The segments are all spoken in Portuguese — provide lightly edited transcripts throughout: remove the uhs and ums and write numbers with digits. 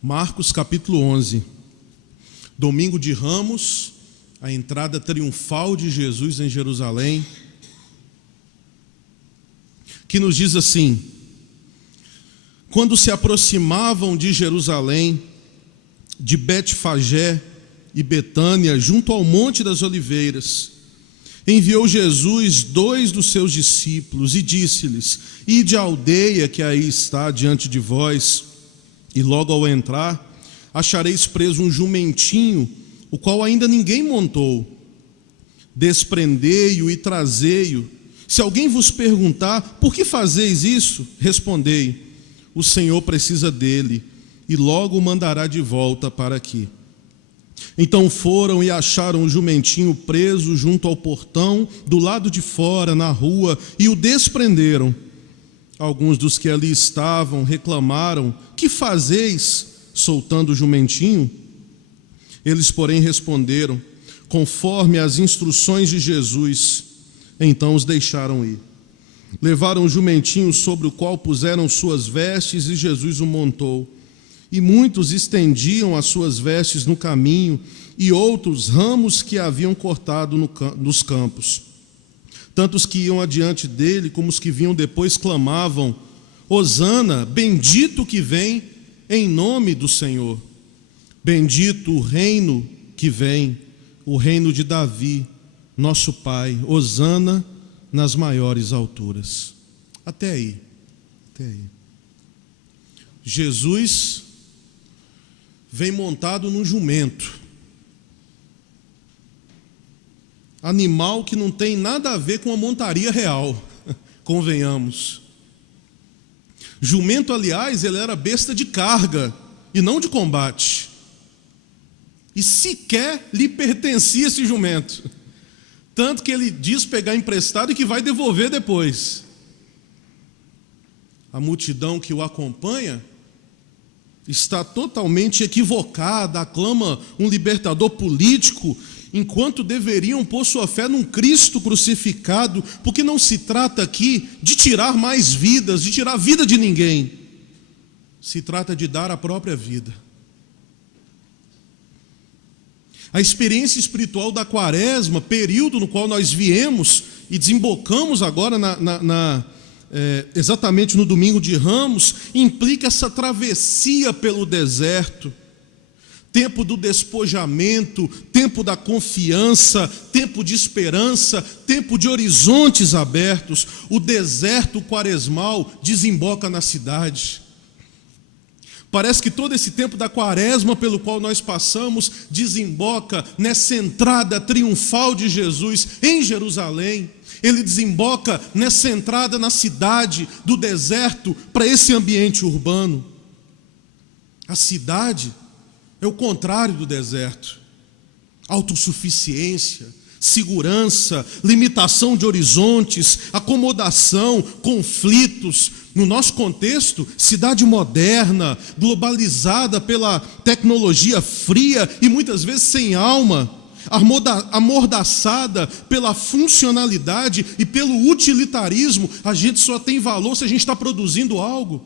Marcos capítulo 11, domingo de Ramos, a entrada triunfal de Jesus em Jerusalém, que nos diz assim: quando se aproximavam de Jerusalém, de Betfagé e Betânia, junto ao Monte das Oliveiras, enviou Jesus 2 dos seus discípulos e disse-lhes: ide à aldeia que aí está diante de vós, e logo ao entrar, achareis preso um jumentinho, o qual ainda ninguém montou. Desprendei-o e trazei-o. Se alguém vos perguntar: por que fazeis isso? Respondei: o Senhor precisa dele, e logo o mandará de volta para aqui. Então foram e acharam o jumentinho preso junto ao portão, do lado de fora, na rua, e o desprenderam. Alguns dos que ali estavam reclamaram: que fazeis soltando o jumentinho? Eles, porém, responderam: conforme as instruções de Jesus. Então os deixaram ir. Levaram o jumentinho, sobre o qual puseram suas vestes, e Jesus o montou. E muitos estendiam as suas vestes no caminho, e outros ramos que haviam cortado nos campos. Tanto os que iam adiante dele, como os que vinham depois, clamavam: Hosana, bendito que vem em nome do Senhor. Bendito o reino que vem, o reino de Davi, nosso Pai. Hosana nas maiores alturas. Até aí. Jesus vem montado num jumento, animal que não tem nada a ver com a montaria real, convenhamos. Jumento, aliás, ele era besta de carga e não de combate, e sequer lhe pertencia esse jumento, tanto que ele diz pegar emprestado e que vai devolver depois. A multidão que o acompanha está totalmente equivocada, aclama um libertador político, enquanto deveriam pôr sua fé num Cristo crucificado, porque não se trata aqui de tirar mais vidas, de tirar a vida de ninguém. Se trata de dar a própria vida. A experiência espiritual da Quaresma, período no qual nós viemos e desembocamos agora exatamente no domingo de Ramos, implica essa travessia pelo deserto, tempo do despojamento, tempo da confiança, tempo de esperança, tempo de horizontes abertos. O deserto quaresmal desemboca na cidade. Parece que todo esse tempo da Quaresma pelo qual nós passamos desemboca nessa entrada triunfal de Jesus em Jerusalém. Ele desemboca nessa entrada na cidade do deserto para esse ambiente urbano. A cidade é o contrário do deserto. Autossuficiência, segurança, limitação de horizontes, acomodação, conflitos. No nosso contexto, cidade moderna, globalizada pela tecnologia fria e muitas vezes sem alma, amordaçada pela funcionalidade e pelo utilitarismo. A gente só tem valor se a gente está produzindo algo.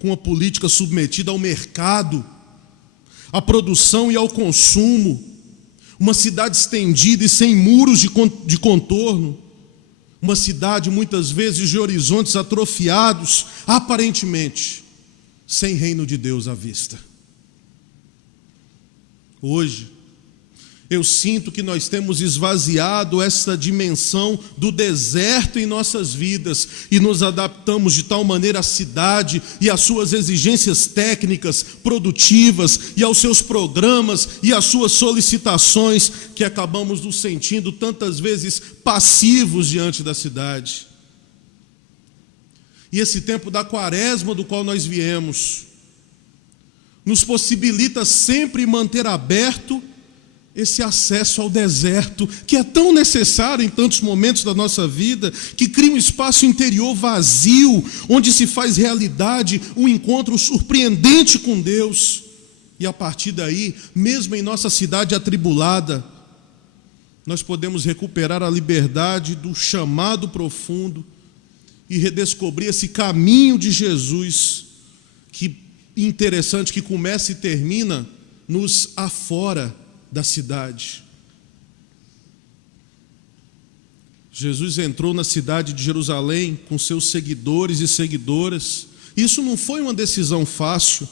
Com a política submetida ao mercado, à produção e ao consumo. Uma cidade estendida e sem muros de contorno. Uma cidade muitas vezes de horizontes atrofiados, aparentemente sem reino de Deus à vista. Hoje, eu sinto que nós temos esvaziado essa dimensão do deserto em nossas vidas e nos adaptamos de tal maneira à cidade e às suas exigências técnicas, produtivas, e aos seus programas e às suas solicitações, que acabamos nos sentindo tantas vezes passivos diante da cidade. E esse tempo da Quaresma do qual nós viemos nos possibilita sempre manter aberto esse acesso ao deserto, que é tão necessário em tantos momentos da nossa vida, que cria um espaço interior vazio, onde se faz realidade um encontro surpreendente com Deus. E a partir daí, mesmo em nossa cidade atribulada, nós podemos recuperar a liberdade do chamado profundo e redescobrir esse caminho de Jesus, que interessante que começa e termina nos afora da cidade. Jesus entrou na cidade de Jerusalém com seus seguidores e seguidoras. Isso não foi uma decisão fácil,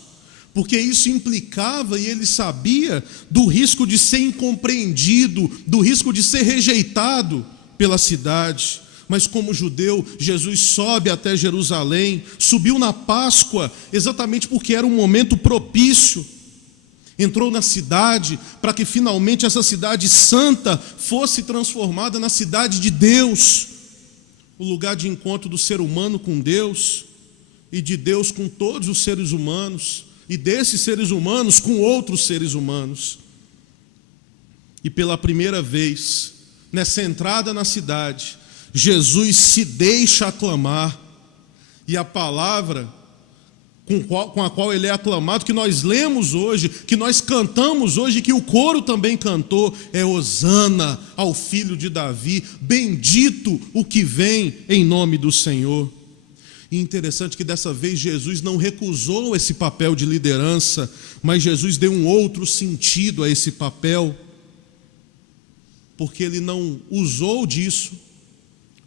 porque isso implicava, e ele sabia, do risco de ser incompreendido, do risco de ser rejeitado pela cidade. Mas como judeu, Jesus sobe até Jerusalém, subiu na Páscoa, exatamente porque era um momento propício. Entrou na cidade para que finalmente essa cidade santa fosse transformada na cidade de Deus, o lugar de encontro do ser humano com Deus, e de Deus com todos os seres humanos, e desses seres humanos com outros seres humanos. E pela primeira vez, nessa entrada na cidade, Jesus se deixa aclamar, e a palavra com a qual ele é aclamado, que nós lemos hoje, que nós cantamos hoje, que o coro também cantou, é Hosana ao filho de Davi, bendito o que vem em nome do Senhor. E interessante que dessa vez Jesus não recusou esse papel de liderança, mas Jesus deu um outro sentido a esse papel, porque ele não usou disso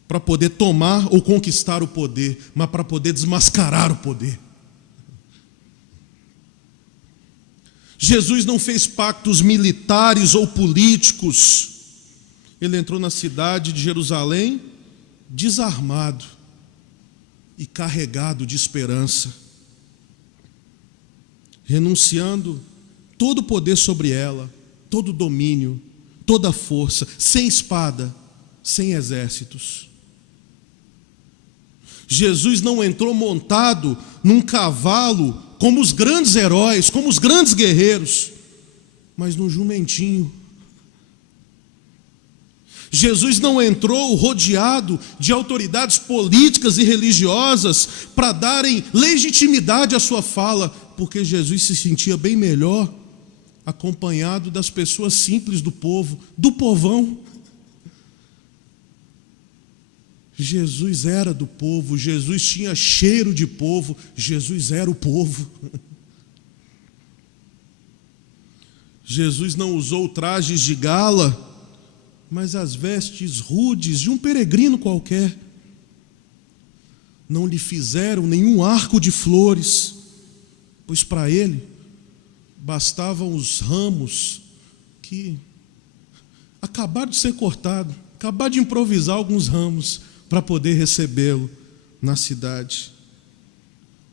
para poder tomar ou conquistar o poder, mas para poder desmascarar o poder. Jesus não fez pactos militares ou políticos. Ele entrou na cidade de Jerusalém desarmado e carregado de esperança, renunciando todo o poder sobre ela, todo o domínio, toda a força, sem espada, sem exércitos. Jesus não entrou montado num cavalo como os grandes heróis, como os grandes guerreiros, mas num jumentinho. Jesus não entrou rodeado de autoridades políticas e religiosas para darem legitimidade à sua fala, porque Jesus se sentia bem melhor acompanhado das pessoas simples do povo, do povão. Jesus era do povo, Jesus tinha cheiro de povo, Jesus era o povo. Jesus não usou trajes de gala, mas as vestes rudes de um peregrino qualquer. Não lhe fizeram nenhum arco de flores, pois para ele bastavam os ramos que acabaram de ser cortados, acabaram de improvisar alguns ramos para poder recebê-lo na cidade.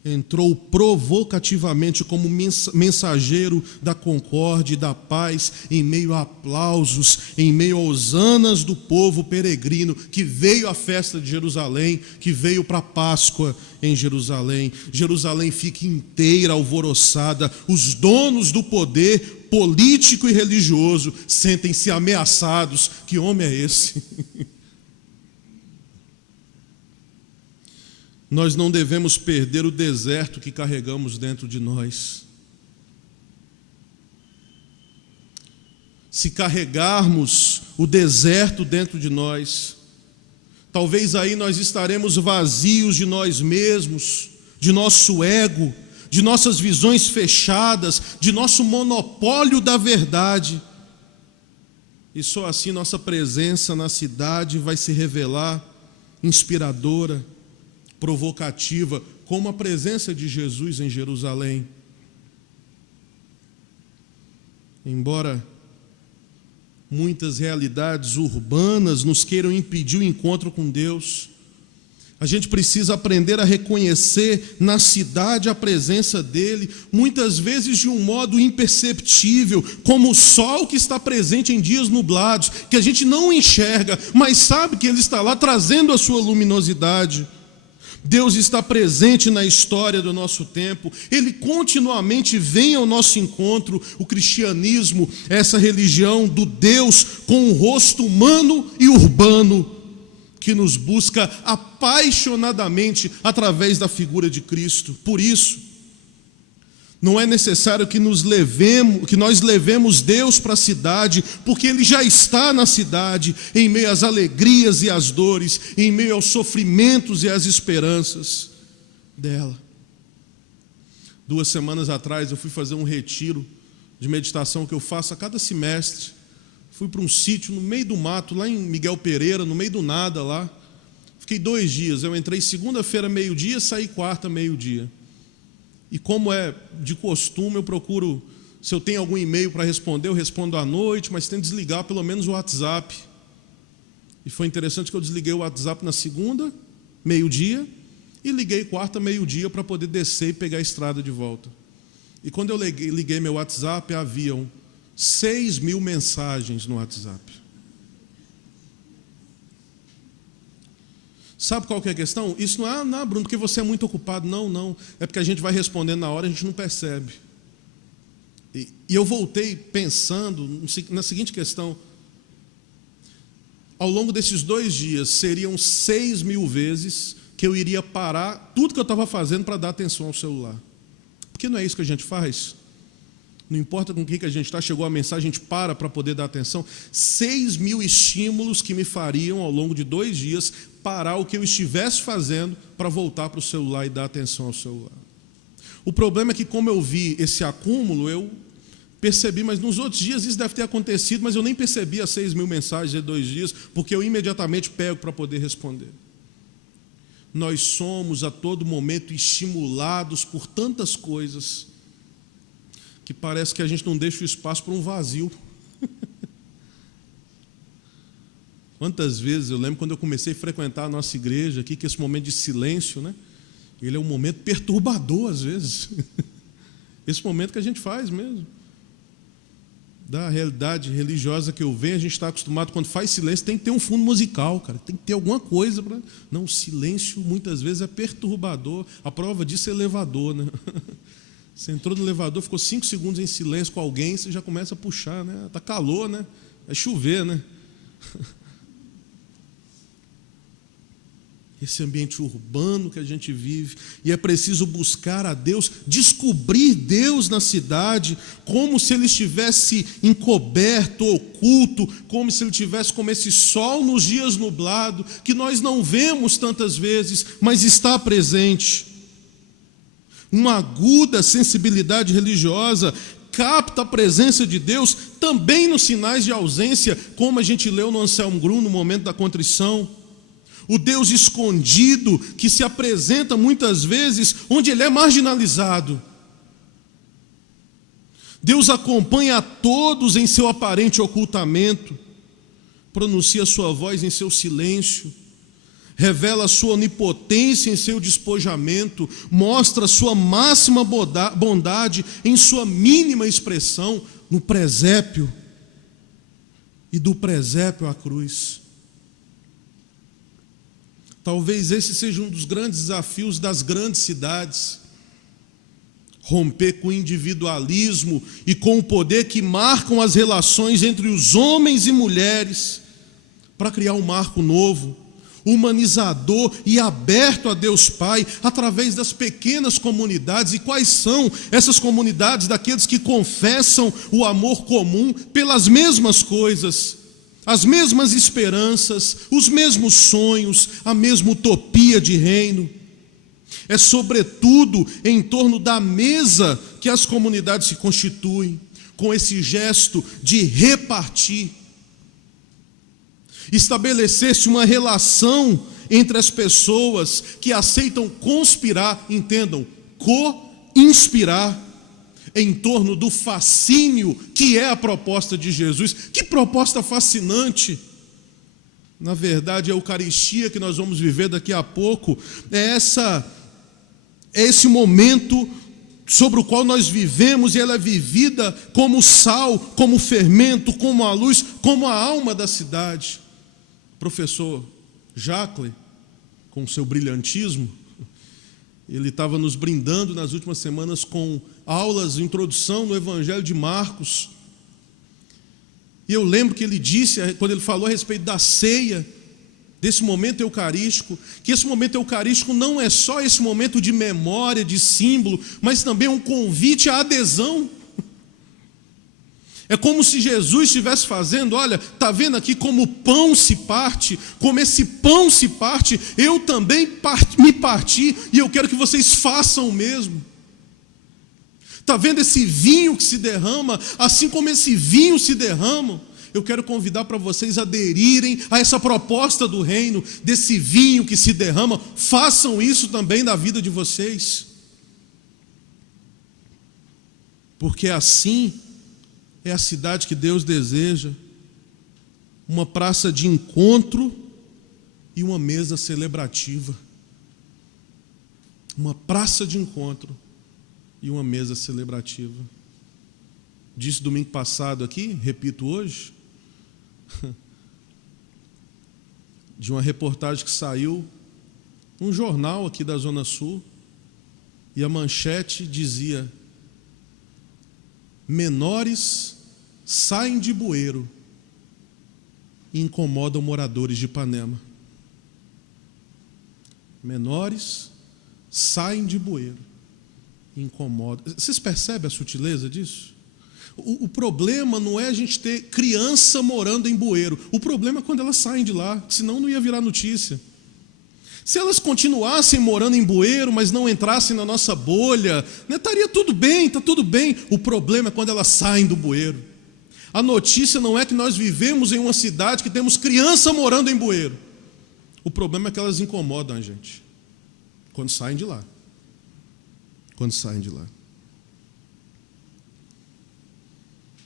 Entrou provocativamente como mensageiro da concórdia e da paz, em meio a aplausos, em meio a hosanas do povo peregrino que veio à festa de Jerusalém, que veio para a Páscoa em Jerusalém. Jerusalém fica inteira alvoroçada, os donos do poder político e religioso sentem-se ameaçados. Que homem é esse? Nós não devemos perder o deserto que carregamos dentro de nós. Se carregarmos o deserto dentro de nós, talvez aí nós estaremos vazios de nós mesmos, de nosso ego, de nossas visões fechadas, de nosso monopólio da verdade. E só assim nossa presença na cidade vai se revelar inspiradora, provocativa, como a presença de Jesus em Jerusalém. Embora muitas realidades urbanas nos queiram impedir o encontro com Deus, a gente precisa aprender a reconhecer na cidade a presença dele, muitas vezes de um modo imperceptível, como o sol que está presente em dias nublados, que a gente não enxerga, mas sabe que ele está lá trazendo a sua luminosidade. Deus está presente na história do nosso tempo, Ele continuamente vem ao nosso encontro. O cristianismo é essa religião do Deus com um rosto humano e urbano, que nos busca apaixonadamente através da figura de Cristo. Por isso, não é necessário que nós levemos Deus para a cidade, porque Ele já está na cidade, em meio às alegrias e às dores, em meio aos sofrimentos e às esperanças dela. 2 semanas atrás eu fui fazer um retiro de meditação que eu faço a cada semestre. Fui para um sítio no meio do mato, lá em Miguel Pereira, no meio do nada lá. Fiquei 2 dias. Eu entrei segunda-feira, meio-dia, saí quarta, meio-dia. E como é de costume, eu procuro, se eu tenho algum e-mail para responder, eu respondo à noite, mas tento desligar pelo menos o WhatsApp. E foi interessante que eu desliguei o WhatsApp na segunda, meio-dia, e liguei quarta, meio-dia, para poder descer e pegar a estrada de volta. E quando eu liguei meu WhatsApp, haviam 6.000 mensagens no WhatsApp. Sabe qual que é a questão? Isso não é, Bruno, porque você é muito ocupado. Não. É porque a gente vai respondendo na hora e a gente não percebe. E eu voltei pensando na seguinte questão. Ao longo desses 2 dias, seriam 6.000 vezes que eu iria parar tudo que eu estava fazendo para dar atenção ao celular. Porque não é isso que a gente faz? Não importa com quem que a gente está, chegou a mensagem, a gente para poder dar atenção. 6.000 estímulos que me fariam, ao longo de 2 dias, parar o que eu estivesse fazendo para voltar para o celular e dar atenção ao celular. O problema é que, como eu vi esse acúmulo, eu percebi, mas nos outros dias isso deve ter acontecido, mas eu nem percebi as 6.000 mensagens de 2 dias, porque eu imediatamente pego para poder responder. Nós somos a todo momento estimulados por tantas coisas que parece que a gente não deixa o espaço para um vazio. Quantas vezes, eu lembro quando eu comecei a frequentar a nossa igreja aqui, que esse momento de silêncio, né? Ele é um momento perturbador às vezes. Esse momento que a gente faz mesmo. Da realidade religiosa que eu venho, a gente está acostumado, quando faz silêncio, tem que ter um fundo musical, cara. Tem que ter alguma coisa para... Não, o silêncio muitas vezes é perturbador. A prova disso é elevador, né? Você entrou no elevador, ficou 5 segundos em silêncio com alguém, você já começa a puxar, né? Está calor, né? Vai chover, né? Esse ambiente urbano que a gente vive, e é preciso buscar a Deus, descobrir Deus na cidade, como se Ele estivesse encoberto, oculto, como se Ele estivesse como esse sol nos dias nublados, que nós não vemos tantas vezes, mas está presente. Uma aguda sensibilidade religiosa capta a presença de Deus também nos sinais de ausência, como a gente leu no Anselmo Grum, no momento da contrição. O Deus escondido que se apresenta muitas vezes onde Ele é marginalizado. Deus acompanha a todos em seu aparente ocultamento, pronuncia sua voz em seu silêncio, revela a sua onipotência em seu despojamento, mostra a sua máxima bondade em sua mínima expressão, no presépio, e do presépio à cruz. Talvez esse seja um dos grandes desafios das grandes cidades. Romper com o individualismo e com o poder que marcam as relações entre os homens e mulheres, para criar um marco novo, humanizador e aberto a Deus Pai, através das pequenas comunidades. E quais são essas comunidades? Daqueles que confessam o amor comum pelas mesmas coisas, as mesmas esperanças, os mesmos sonhos, a mesma utopia de reino. É sobretudo em torno da mesa que as comunidades se constituem, com esse gesto de repartir. Estabelecer-se uma relação entre as pessoas que aceitam conspirar, entendam, co-inspirar, em torno do fascínio que é a proposta de Jesus. Que proposta fascinante! Na verdade, a Eucaristia que nós vamos viver daqui a pouco é esse momento sobre o qual nós vivemos, e ela é vivida como sal, como fermento, como a luz, como a alma da cidade. O professor Jacques, com seu brilhantismo, ele estava nos brindando nas últimas semanas com aulas de introdução no Evangelho de Marcos. E eu lembro que ele disse, quando ele falou a respeito da ceia, desse momento eucarístico, que esse momento eucarístico não é só esse momento de memória, de símbolo, mas também um convite à adesão. É como se Jesus estivesse fazendo, olha, está vendo aqui como o pão se parte, como esse pão se parte, eu também me parti, e eu quero que vocês façam o mesmo. Está vendo esse vinho que se derrama, assim como esse vinho se derrama? Eu quero convidar para vocês aderirem a essa proposta do reino, desse vinho que se derrama. Façam isso também na vida de vocês. Porque assim é a cidade que Deus deseja. Uma praça de encontro e uma mesa celebrativa. Uma praça de encontro e uma mesa celebrativa. Disse domingo passado aqui, repito hoje, de uma reportagem que saiu num jornal aqui da Zona Sul, e a manchete dizia: menores saem de bueiro e incomodam moradores de Ipanema. Menores saem de bueiro e incomodam. Vocês percebem a sutileza disso? O problema não é a gente ter criança morando em bueiro. O problema é quando elas saem de lá, senão não ia virar notícia. Se elas continuassem morando em bueiro, mas não entrassem na nossa bolha, né, estaria tudo bem, está tudo bem. O problema é quando elas saem do bueiro. A notícia não é que nós vivemos em uma cidade que temos criança morando em bueiro. O problema é que elas incomodam a gente quando saem de lá. Quando saem de lá.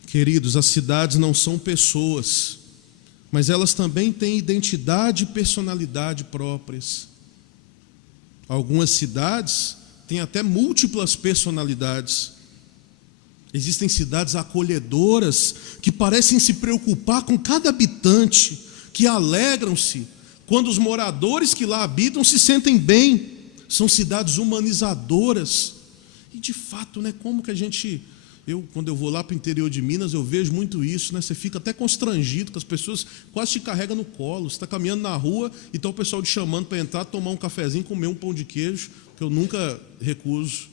Queridos, as cidades não são pessoas, mas elas também têm identidade e personalidade próprias. Algumas cidades têm até múltiplas personalidades. Existem cidades acolhedoras que parecem se preocupar com cada habitante, que alegram-se quando os moradores que lá habitam se sentem bem. São cidades humanizadoras. E de fato, né, como que a gente... quando eu vou lá para o interior de Minas, eu vejo muito isso, né? Você fica até constrangido, que as pessoas quase te carregam no colo. Você está caminhando na rua e está o pessoal te chamando para entrar, tomar um cafezinho, comer um pão de queijo, que eu nunca recuso.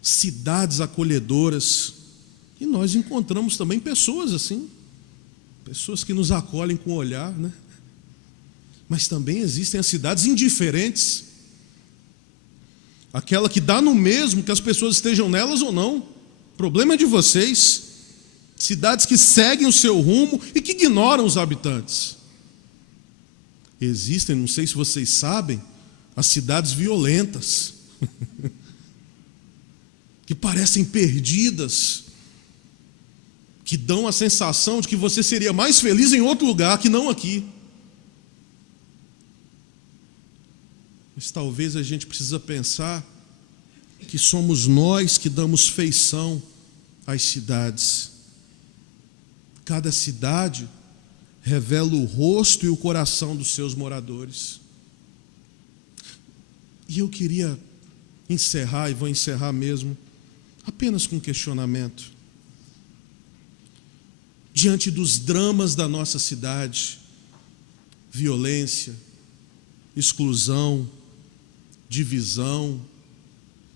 Cidades acolhedoras. E nós encontramos também pessoas assim, pessoas que nos acolhem com o olhar, né? Mas também existem as cidades indiferentes, aquela que dá no mesmo que as pessoas estejam nelas ou não. O problema é de vocês. Cidades que seguem o seu rumo e que ignoram os habitantes. Existem, não sei se vocês sabem, as cidades violentas, que parecem perdidas, que dão a sensação de que você seria mais feliz em outro lugar que não aqui. Mas talvez a gente precisa pensar que somos nós que damos feição às cidades. Cada cidade revela o rosto e o coração dos seus moradores. E eu queria encerrar, e vou encerrar mesmo, apenas com um questionamento. Diante dos dramas da nossa cidade, violência, exclusão, divisão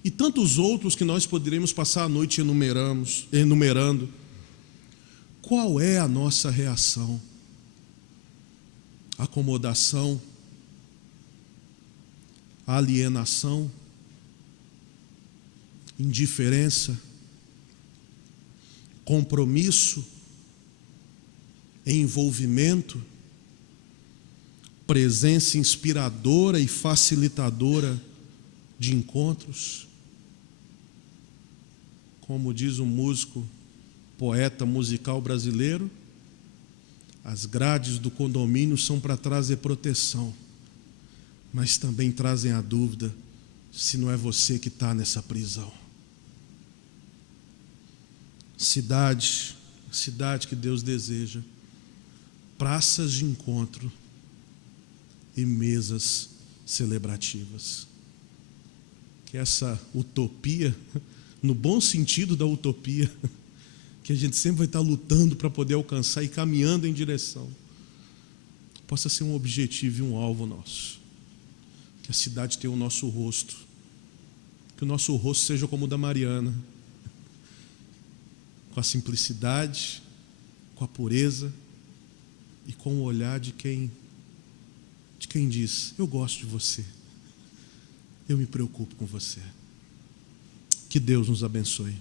e tantos outros que nós poderíamos passar a noite enumerando, qual é a nossa reação? Acomodação? Alienação? Indiferença? Compromisso? Envolvimento? Presença inspiradora e facilitadora de encontros? Como diz um músico, poeta musical brasileiro, as grades do condomínio são para trazer proteção, mas também trazem a dúvida se não é você que está nessa prisão. Cidade que Deus deseja, praças de encontro e mesas celebrativas. Que essa utopia, no bom sentido da utopia, que a gente sempre vai estar lutando para poder alcançar e caminhando em direção, possa ser um objetivo e um alvo nosso. Que a cidade tenha o nosso rosto, que o nosso rosto seja como o da Mariana, com a simplicidade, com a pureza e com o olhar de quem diz: eu gosto de você, eu me preocupo com você. Que Deus nos abençoe.